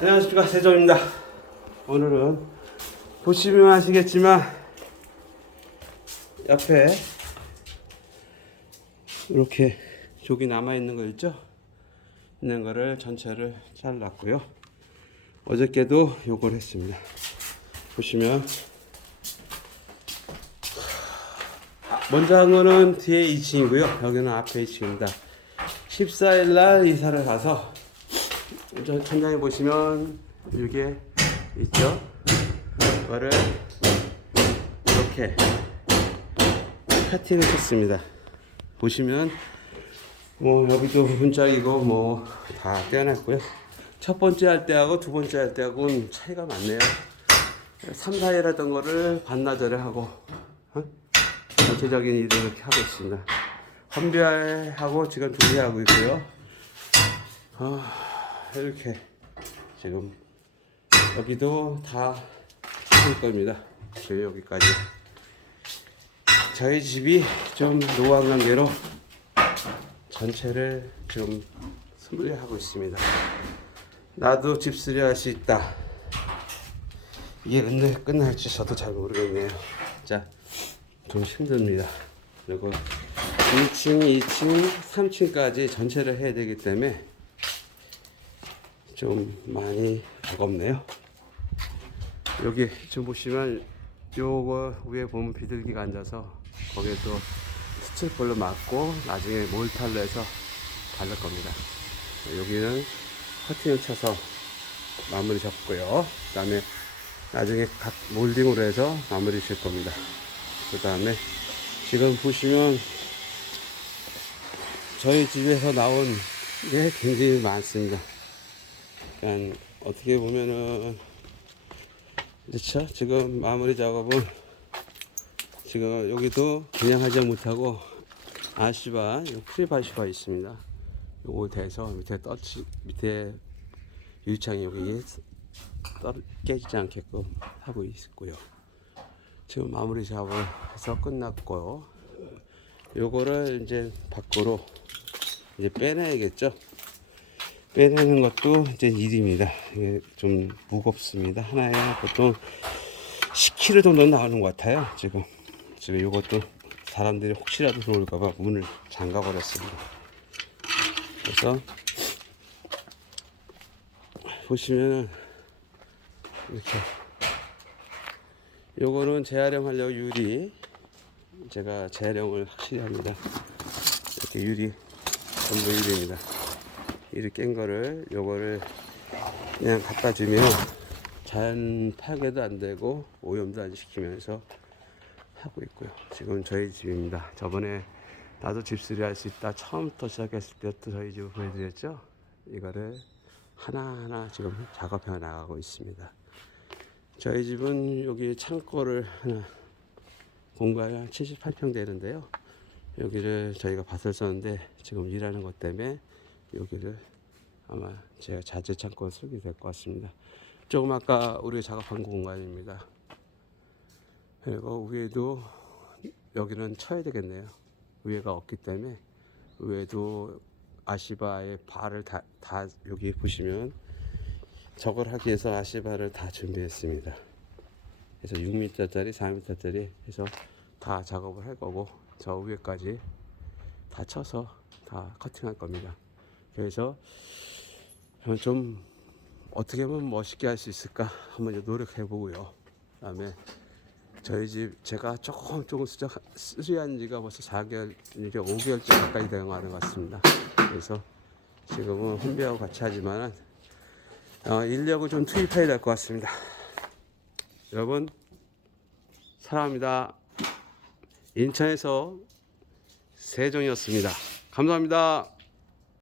안녕하십니까 세정입니다. 오늘은 보시면 아시겠지만 옆에 이렇게 조기 남아 있는 거 있죠? 있는 거를 전체를 잘랐고요. 어저께도 요걸 했습니다. 보시면 먼저 한 거는 뒤에 2층이고요. 여기는 앞에 2층입니다. 14일 날 이사를 가서 저 천장에 보시면 이게 있죠. 이거를 이렇게 카팅을 했습니다. 보시면 뭐 여기도 부분짝이고 뭐 다 떼어냈고요. 첫 번째 할 때하고 두 번째 할 때하고는 차이가 많네요. 3, 4일 하던 거를 반나절에 하고 어? 전체적인 일을 이렇게 하고 있습니다. 헌비하고 지금 두개하고 있고요. 아, 이렇게 지금 여기도 다 할 겁니다. 여기까지. 저희 집이 좀 노안 관계로 전체를 좀 수리하고 있습니다. 나도 집 수리할 수 있다. 이게 언제 끝날지 저도 잘 모르겠네요. 자, 좀 힘듭니다. 그리고 1층, 2층, 3층까지 전체를 해야 되기 때문에 좀 많이 버겁네요. 여기 지금 보시면 요거 위에 보면 비둘기가 앉아서 거기에 또 스티로폴로 막고 나중에 몰탈로 해서 바를 겁니다. 여기는 커팅을 쳐서 마무리 잡고요. 그 다음에 나중에 각 몰딩으로 해서 마무리 질 겁니다. 그 다음에 지금 보시면 저희 집에서 나온 게 굉장히 많습니다. 그러니까 어떻게 보면은 그렇죠. 지금 마무리 작업은 지금 여기도 그냥 하지 못하고 아시바 크리바시바 있습니다. 요거 대서 밑에 떠치 밑에 유리창이 여기 떨 깨지지 않게끔 하고 있고요. 지금 마무리 작업을 해서 끝났고요. 요거를 이제 밖으로 이제 빼내야겠죠. 빼내는 것도 이제 일입니다. 이게 좀 무겁습니다. 하나에 보통 10kg 정도 나오는 것 같아요. 지금 지금 이것도 사람들이 혹시라도 들어올까봐 문을 잠가 버렸습니다. 그래서 보시면은 이렇게 요거는 재활용하려고 유리 제가 재활용을 확실히 합니다. 이렇게 유리 전부 유리입니다. 이리 깬 거를 요거를 그냥 갖다 주면 자연 파괴도 안 되고 오염도 안 시키면서 하고 있고요. 지금 저희 집입니다. 저번에 나도 집수리 할 수 있다 처음부터 시작했을 때부터 저희 집을 보여드렸죠. 이거를 하나하나 지금 작업해 나가고 있습니다. 저희 집은 여기 창고를 하나 공간이 한 78평 되는데요. 여기를 저희가 밭을 썼는데 지금 일하는 것 때문에 여기를 아마 제가 자재 창고 쓰게 될 것 같습니다. 조금 아까 우리 작업한 공간입니다. 그리고 위에도 여기는 쳐야 되겠네요. 위에가 없기 때문에 위에도 아시바의 발을 다, 다 여기 보시면 저걸 하기 위해서 아시바를 다 준비했습니다. 그래서 6m짜리, 4m짜리 해서 다 작업을 할 거고 저 위에까지 다 쳐서 다 커팅할 겁니다. 그래서 좀 어떻게 하면 멋있게 할 수 있을까 한번 이제 노력해 보고요. 그다음에 저희 집 제가 조금 조금 수작 수리한 지가 벌써 4개월 이제 5개월째 가까이 되는 것 같습니다. 그래서 지금은 혼비하고 같이 하지만 어, 인력을 좀 투입해야 될 것 같습니다. 여러분 사랑합니다. 인천에서 세종이었습니다. 감사합니다.